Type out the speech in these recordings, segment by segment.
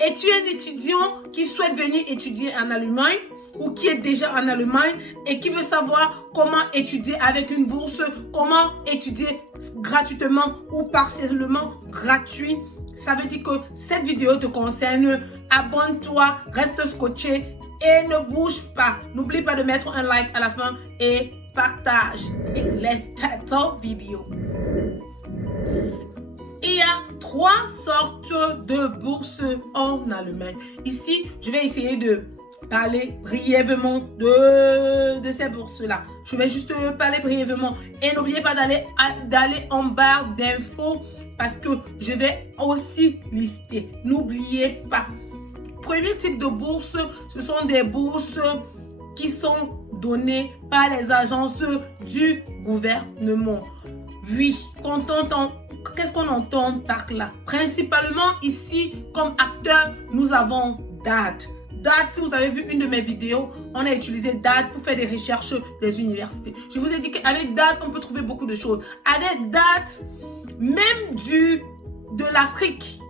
Es-tu un étudiant qui souhaite venir étudier en Allemagne ou qui est déjà en Allemagne et qui veut savoir comment étudier avec une bourse, comment étudier gratuitement ou partiellement gratuit? Ça veut dire que cette vidéo te concerne. Abonne-toi, reste scotché et ne bouge pas. N'oublie pas de mettre un like à la fin et partage. Et let's start our vidéo. Il y a 3 sortes de bourses en Allemagne. Ici, je vais essayer de parler brièvement de ces bourses-là. Je vais juste parler brièvement. Et n'oubliez pas d'aller en barre d'infos parce que je vais aussi lister. N'oubliez pas. Premier type de bourse, ce sont des bourses qui sont données par les agences du gouvernement. Oui, qu'est-ce qu'on entend par là? Principalement ici, comme acteur, nous avons DAAD. DAAD, si vous avez vu une de mes vidéos, on a utilisé DAAD pour faire des recherches des universités. Je vous ai dit qu'avec DAAD, on peut trouver beaucoup de choses. Avec DAAD, même de l'Afrique.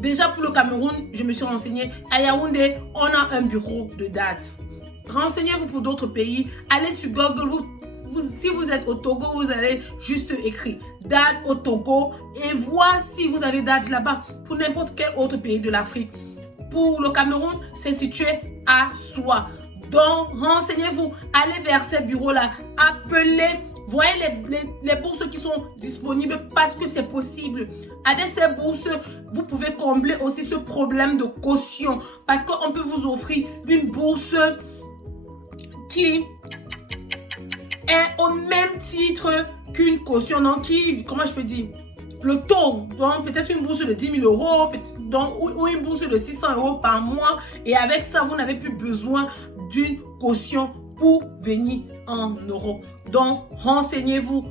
Déjà pour le Cameroun, je me suis renseignée. À Yaoundé, on a un bureau de DAAD. Renseignez-vous pour d'autres pays. Allez sur Google. Si vous êtes au Togo, vous allez juste écrire DAAD au Togo et voir si vous avez DAAD là-bas. Pour n'importe quel autre pays de l'Afrique. Pour le Cameroun, c'est situé à Soua. Donc, renseignez-vous. Allez vers ces bureaux-là. Appelez. Voyez les bourses qui sont disponibles parce que c'est possible. Avec ces bourses, vous pouvez combler aussi ce problème de caution. Parce qu'on peut vous offrir une bourse qui est au même titre qu'une caution. Donc, comment je peux dire? Le taux. Donc, peut-être une bourse de 10 000 euros ou une bourse de 600 euros par mois. Et avec ça, vous n'avez plus besoin d'une caution pour venir en Europe. Donc, renseignez-vous.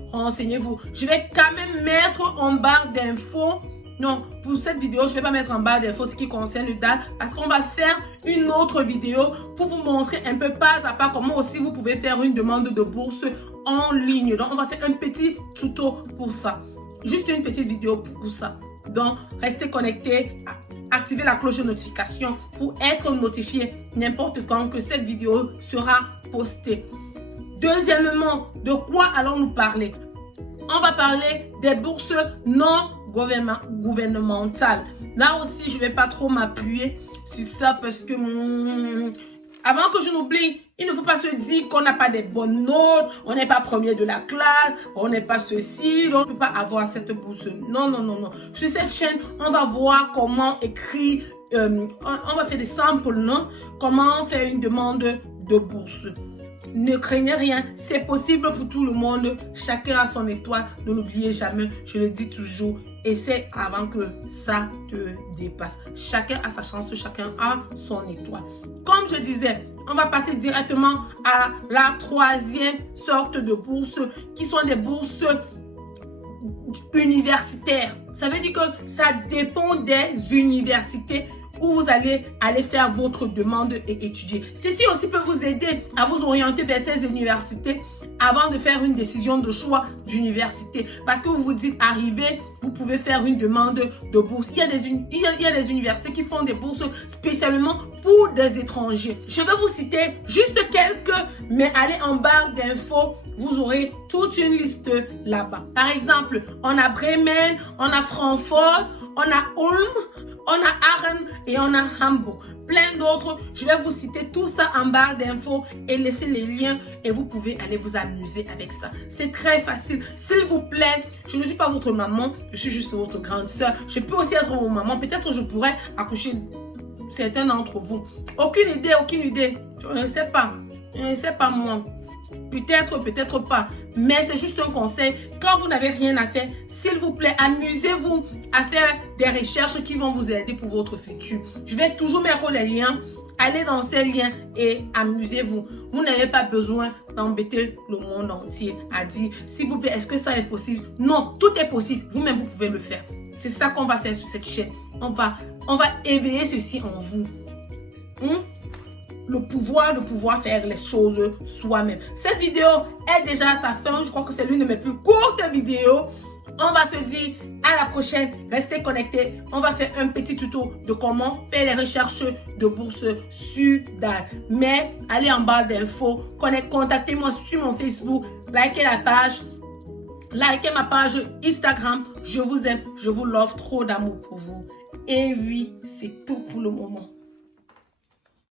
Je vais quand même mettre en barre d'infos. Non, pour cette vidéo, je ne vais pas mettre en barre d'infos ce qui concerne le DAAD parce qu'on va faire une autre vidéo pour vous montrer un peu pas à pas comment aussi vous pouvez faire une demande de bourse en ligne. Donc, on va faire un petit tuto pour ça. Juste une petite vidéo pour ça. Donc, restez connectés. Activez la cloche de notification pour être notifié n'importe quand que cette vidéo sera postée. Deuxièmement, de quoi allons-nous parler? On va parler des bourses non gouvernementales. Là aussi, je ne vais pas trop m'appuyer sur ça parce que avant que je n'oublie, il ne faut pas se dire qu'on n'a pas des bonnes notes, on n'est pas premier de la classe, on n'est pas ceci, donc on ne peut pas avoir cette bourse. Non. Sur cette chaîne, on va voir comment écrire, on va faire des samples, non? Comment faire une demande de bourse. Ne craignez rien, c'est possible pour tout le monde. Chacun a son étoile, ne l'oubliez jamais, je le dis toujours. Essaie avant que ça te dépasse. Chacun a sa chance, chacun a son étoile. Comme je disais, on va passer directement à la 3e sorte de bourse qui sont des bourses universitaires. Ça veut dire que ça dépend des universités où vous allez aller faire votre demande et étudier. Ceci aussi peut vous aider à vous orienter vers ces universités avant de faire une décision de choix d'université. Parce que vous vous dites, arrivé, vous pouvez faire une demande de bourse. Il y a des universités qui font des bourses spécialement pour des étrangers. Je vais vous citer juste quelques, mais allez en barre d'infos, vous aurez toute une liste là-bas. Par exemple, on a Bremen, on a Francfort, on a Ulm, on a Aachen et on a Hambourg. Plein d'autres. Je vais vous citer tout ça en barre d'infos et laisser les liens et vous pouvez aller vous amuser avec ça. C'est très facile. S'il vous plaît, je ne suis pas votre maman, je suis juste votre grande soeur. Je peux aussi être votre maman. Peut-être je pourrais accoucher certains d'entre vous. Aucune idée. Je ne sais pas moi. Peut-être, peut-être pas. Mais c'est juste un conseil. Quand vous n'avez rien à faire, s'il vous plaît, amusez-vous à faire des recherches qui vont vous aider pour votre futur. Je vais toujours mettre les liens. Allez dans ces liens et amusez-vous. Vous n'avez pas besoin d'embêter le monde entier à dire, s'il vous plaît, est-ce que ça est possible? Non, tout est possible. Vous-même, vous pouvez le faire. C'est ça qu'on va faire sur cette chaîne. On va éveiller ceci en vous. Le pouvoir de pouvoir faire les choses soi-même. Cette vidéo est déjà à sa fin. Je crois que c'est l'une de mes plus courtes vidéos. On va se dire À la prochaine, restez connectés. On va faire un petit tuto de comment faire les recherches de bourse sur DAL. Mais allez en barre d'infos, contactez-moi sur mon Facebook, likez la page, likez ma page Instagram. Je vous aime, je vous love, trop d'amour pour vous. Et oui, c'est tout pour le moment.